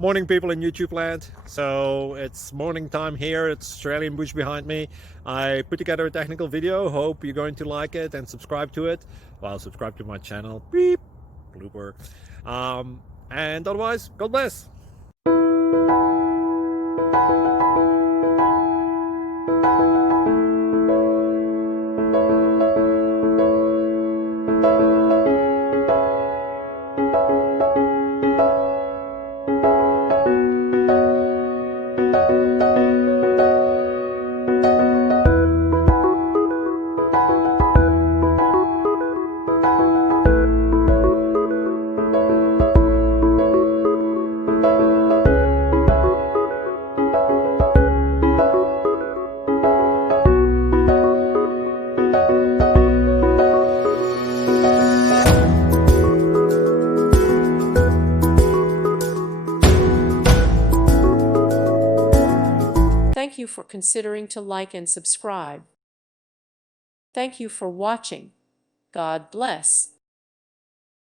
Morning, people in YouTube land. So it's morning time here. It's Australian bush behind me. I put together a technical video. Hope you're going to like it and subscribe to it. Well, subscribe to my channel. Beep. Blooper. And otherwise, God bless. Thank you for considering to like and subscribe. Thank you for watching. God bless.